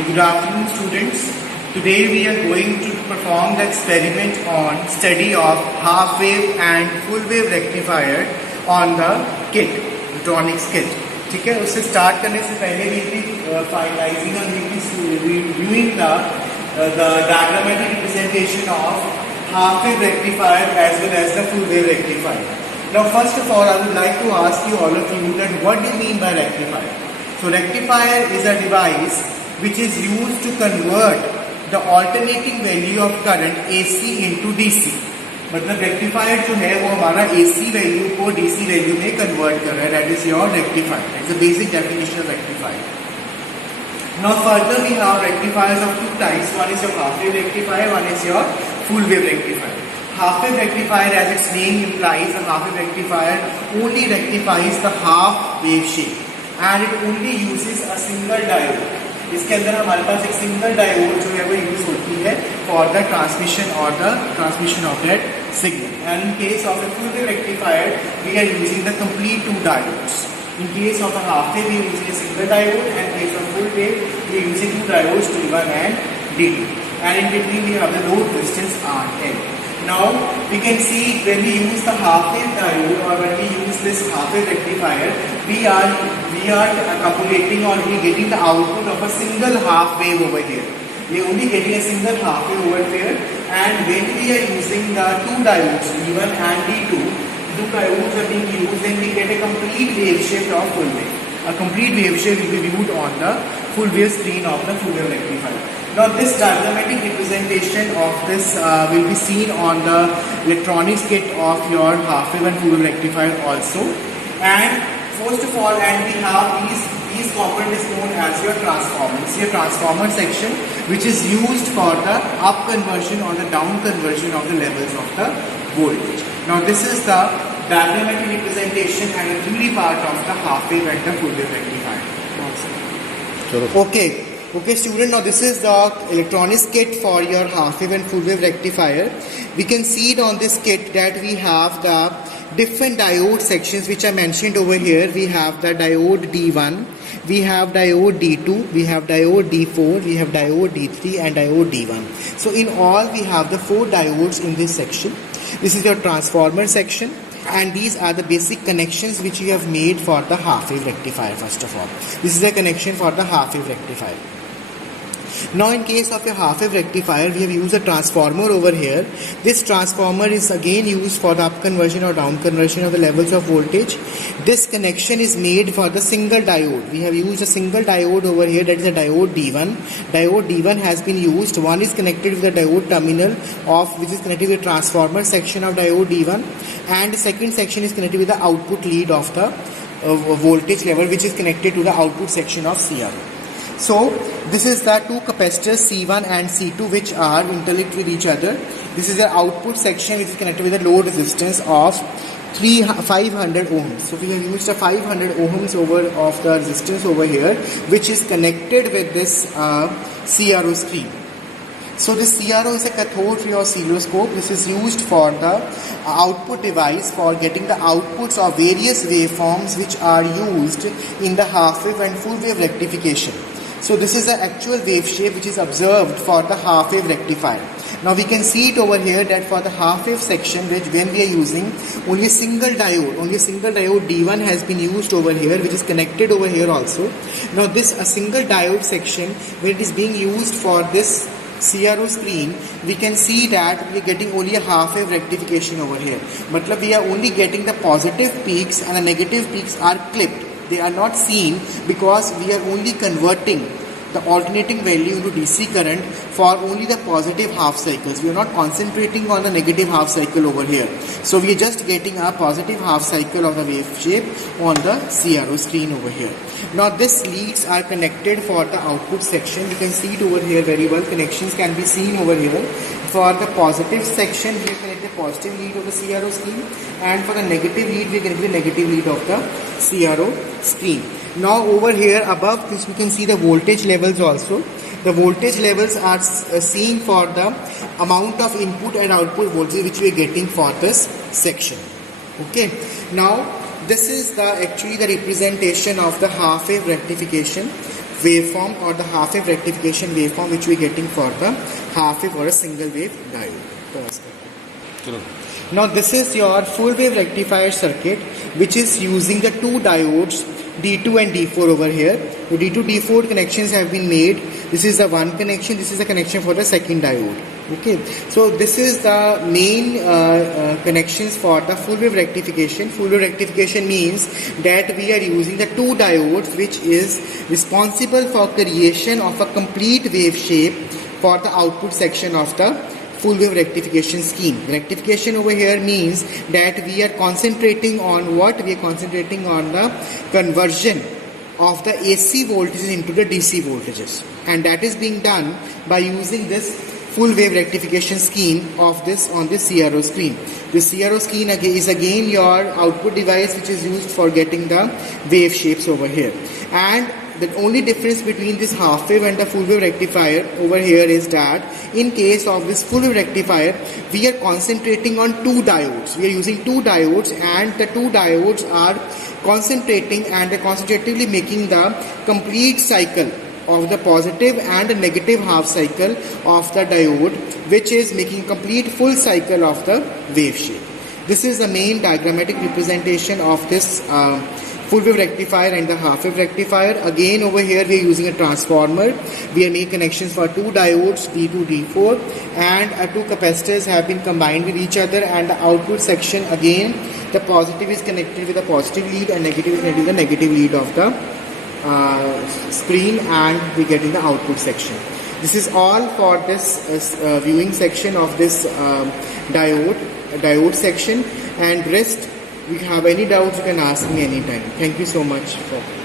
Good afternoon, students. Today we are going to perform the experiment on study of half wave and full wave rectifier on the kit, electronics kit. ठीक है, उससे start करने से पहले we will be finalizing and we will be reviewing the diagrammatic representation of half wave rectifier as well as the full wave rectifier. Now, first of all, I would like to ask you all of you that what do you mean by rectifier? So, rectifier is a device which is used to convert the alternating value of current AC into DC. मतलब rectifier जो है वो हमारा AC value को DC value में convert कर रहा है. That is your rectifier. It's the basic definition of rectifier. Now further we have rectifiers of two types. One is your half wave rectifier, one is your full wave rectifier. Half wave rectifier, as its name implies, a half wave rectifier only rectifies the half wave shape and it only uses a single diode. इसके अंदर हमारे पास एक single diode जो है वो use होती है for the transmission और the transmission of that signal. And in case of a full wave rectifier we are using the complete two diodes. In case of a half wave we are using a single diode, and in case of full wave we are using two diodes, D1 and D2, and in between we have the load resistance RL. Now we can see when we use the half wave diode or when we use this half wave rectifier, we are calculating or we are getting the output of a single half wave over here. We are only getting a single half wave over here, and when we are using the two diodes D1 and D2, two diodes are being used, then we get a complete wave shift of full wave. A complete wave shift will be viewed on the full wave screen of the full wave rectifier. Now this diagrammatic representation of this will be seen on the electronics kit of your half wave and full wave rectifier also. And first of all, and we have these components known as your transformer. This is your transformer section which is used for the up conversion or the down conversion of the levels of the voltage. Now this is the diagrammatic representation and the 3D part of the half wave and the full wave rectifier. Okay student, now this is the electronics kit for your half wave and full wave rectifier. We can see it on this kit that we have the different diode sections which are mentioned over here. We have the diode D1, we have diode D2, we have diode D4, we have diode D3 and diode D1. So in all we have the 4 diodes in this section. This is your transformer section, and these are the basic connections which you have made for the half wave rectifier. First of all, this is the connection for the half wave rectifier. Now in case of a half wave rectifier, we have used a transformer over here. This transformer is again used for the up conversion or down conversion of the levels of voltage. This connection is made for the single diode. We have used a single diode over here, that is a diode D1. Diode D1 has been used. One is connected with the diode terminal of which is connected with the transformer section of diode D1, and the second section is connected with the output lead of the voltage level which is connected to the output section of CRO. So this is the two capacitors C1 and C2 which are interlinked with each other. This is the output section which is connected with the load resistance of 500 ohms. So we have used a 500 ohms of the resistance over here, which is connected with this CRO screen. So this CRO is a cathode ray oscilloscope. This is used for the output device for getting the outputs of various waveforms which are used in the half wave and full wave rectification. So this is the actual wave shape which is observed for the half wave rectifier. Now we can see it over here that for the half wave section, which when we are using only a single diode D1 has been used over here, which is connected over here also. Now this a single diode section, when it is being used for this CRO screen, we can see that we are getting only a half wave rectification over here. Matlab we are only getting the positive peaks and the negative peaks are clipped. They are not seen because we are only converting the alternating value into DC current for only the positive half cycles. We are not concentrating on the negative half cycle over here. So we are just getting a positive half cycle of the wave shape on the CRO screen over here. Now this leads are connected for the output section. You can see it over here very well. Connections can be seen over here. For the positive section, we connect the positive lead of the CRO screen, and for the negative lead, we connect the negative lead of the CRO screen. Now over here above this, we can see the voltage levels also. The voltage levels are seen for the amount of input and output voltage which we are getting for this section. Okay. Now this is actually the representation of the half wave rectification waveform or the half wave rectification waveform which we are getting for the half wave or a single wave diode. Now this is your full wave rectifier circuit which is using the two diodes D2 and D4 over here. So D2, D4 connections have been made. This is the one connection, this is the connection for the second diode. Okay, so this is the main connections for the full wave rectification. Full wave rectification means that we are using the two diodes which is responsible for creation of a complete wave shape for the output section of the full wave rectification scheme. Rectification over here means that we are concentrating on what? We are concentrating on the conversion of the AC voltages into the DC voltages, and that is being done by using this full wave rectification scheme of this on this CRO screen. The CRO screen is again your output device which is used for getting the wave shapes over here. And the only difference between this half wave and the full wave rectifier over here is that in case of this full wave rectifier, we are concentrating on two diodes. We are using two diodes, and the two diodes are concentrating and concentratively making the complete cycle of the positive and the negative half cycle of the diode, which is making complete full cycle of the wave shape. This is the main diagrammatic representation of this full wave rectifier and the half wave rectifier. Again over here we are using a transformer. We are making connections for two diodes D2, D4, and two capacitors have been combined with each other, and the output section again the positive is connected with the positive lead and negative is connected with the negative lead of the screen, and we get in the output section. This is all for this viewing section of this diode section, and rest, if you have any doubts you can ask me anytime. Thank you so much for